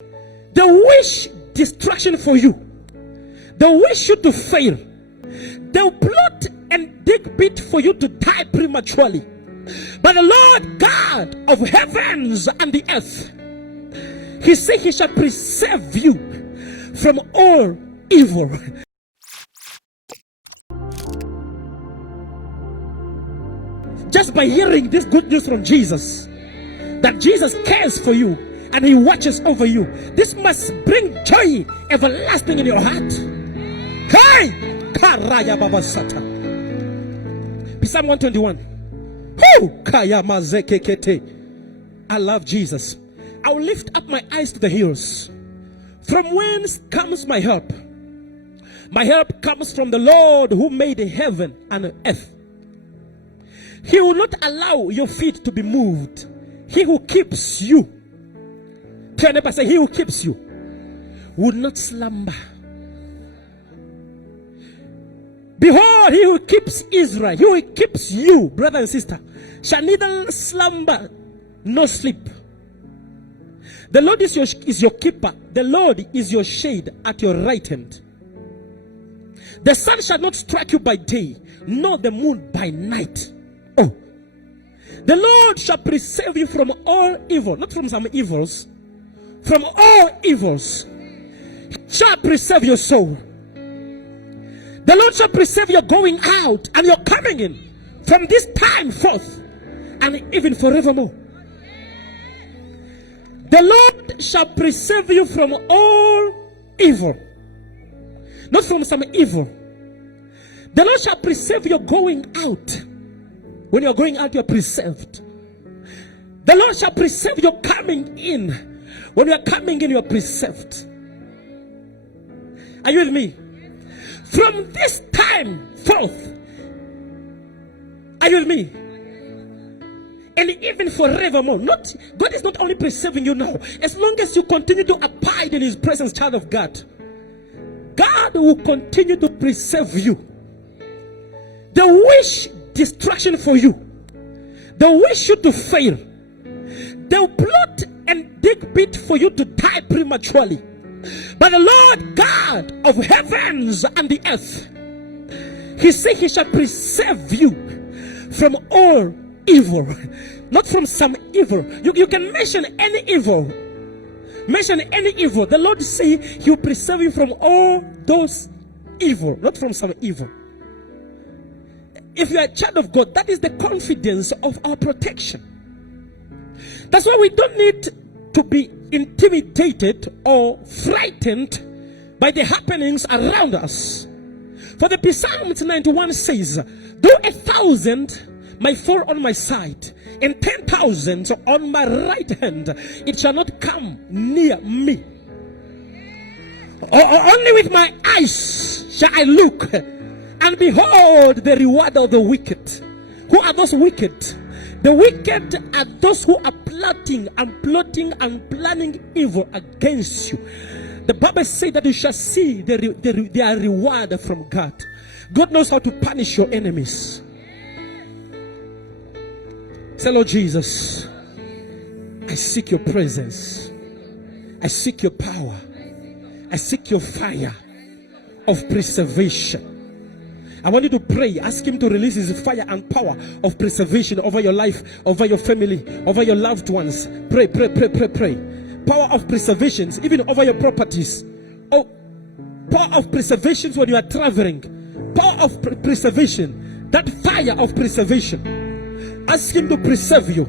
They wish destruction for you. They wish you to fail. They'll plot and dig pit for you to die prematurely. But the Lord God of heavens and the earth, He said He shall preserve you from all evil. Just by hearing this good news from Jesus, that Jesus cares for you and He watches over you, this must bring joy everlasting in your heart. Hey! Karaya Baba Sata. Psalm 121. I love Jesus. I will lift up my eyes to the hills. From whence comes my help? My help comes from the Lord who made heaven and earth. He will not allow your feet to be moved. He who keeps you. Tell your neighbor, say, He who keeps you will not slumber. Behold, He who keeps Israel, He who keeps you, brother and sister, shall neither slumber nor sleep. The Lord is your keeper. The Lord is your shade at your right hand. The sun shall not strike you by day, nor the moon by night. Oh, the Lord shall preserve you from all evil, not from some evils, from all evils. He shall preserve your soul. The Lord shall preserve your going out and your coming in from this time forth and even forevermore. The Lord shall preserve you from all evil, not from some evil. The Lord shall preserve your going out. When you're going out, you're preserved. The Lord shall preserve your coming in. When you're coming in, you're preserved. Are you with me? From this time forth, are you with me? And even forevermore. God is not only preserving you now. As long as you continue to abide in His presence, child of God, God will continue to preserve you. They wish destruction for you. They wish you to fail. They'll plot and dig pit for you to die prematurely. But the Lord God of heavens and the earth, He said He shall preserve you from all evil, not from some evil. You can mention any evil. Mention any evil. The Lord say He will preserve you from all those evil, not from some evil. If you are a child of God, that is the confidence of our protection. That's why we don't need to be intimidated or frightened by the happenings around us. For the Psalm 91 says, though 1,000 might fall on my side and 10,000 on my right hand, it shall not come near me. Or only with my eyes shall I look and behold the reward of the wicked. Who are those wicked? The wicked are those who are plotting and planning evil against you. The Bible says that you shall see their reward from God. God knows how to punish your enemies. Say, Lord Jesus, I seek your presence. I seek your power. I seek your fire of preservation. I want you to pray. Ask Him to release His fire and power of preservation over your life, over your family, over your loved ones. Pray, pray, pray, pray, pray. Power of preservation, even over your properties. Oh, power of preservation when you are traveling. Power of preservation. That fire of preservation. Ask Him to preserve you.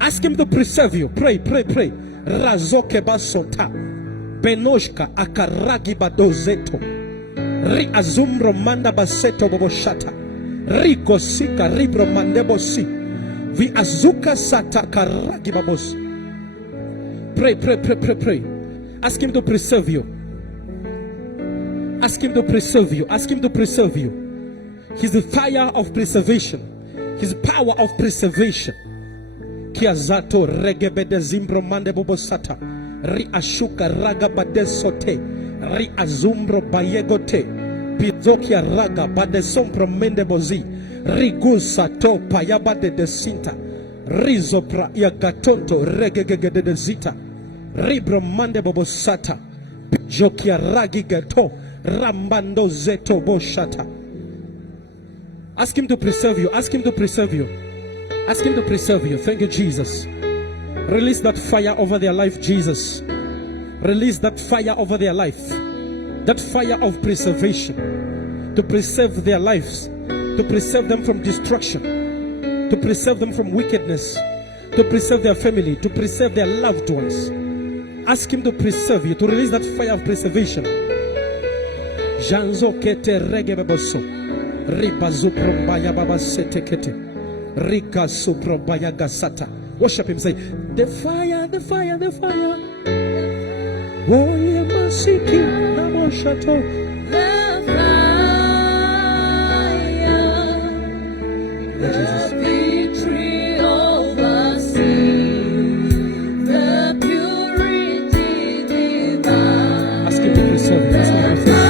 Ask Him to preserve you. Pray, pray, pray. Razoke basota. Benoshka akaragi badozeto. Ri azumbro manda baseto boboshata. Rico sika ribro mandebosi. Vi azuka sata karagi babos. Pray, pray, pray, pray, pray. Ask Him to preserve you. Ask Him to preserve you. Ask Him to preserve you. He's the fire of preservation. His power of preservation. Kiazato regebede zimbro mande bobosata. Ri ashuka raga badesote. Ri azumbro bayegote. Pizokia raga badesombro mende bozi. Rigusa to payabade de sinta. Rizopra ya gatonto regegede de zita. Ribro mande bobosata. Jokia ragi gato. Rambando zeto boshata. Ask him to preserve you. Ask him to preserve you. Ask him to preserve you. Thank you, Jesus. Release that fire over their life, Jesus. Release that fire over their life. That fire of preservation. To preserve their lives. To preserve them from destruction. To preserve them from wickedness. To preserve their family. To preserve their loved ones. Ask him to preserve you. To release that fire of preservation. Janzo kete rege baboso. Riba zuprombaya baba setekete. Rika suprombaya gasata. Worship him. Say, the fire, the fire, the fire. Oh, yeah, masiki namoshato. The fire, the victory over sin, the purity divine. Ask him to preserve you. Ask him to preserve you.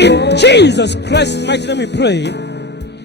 In Jesus Christ's mighty name we pray.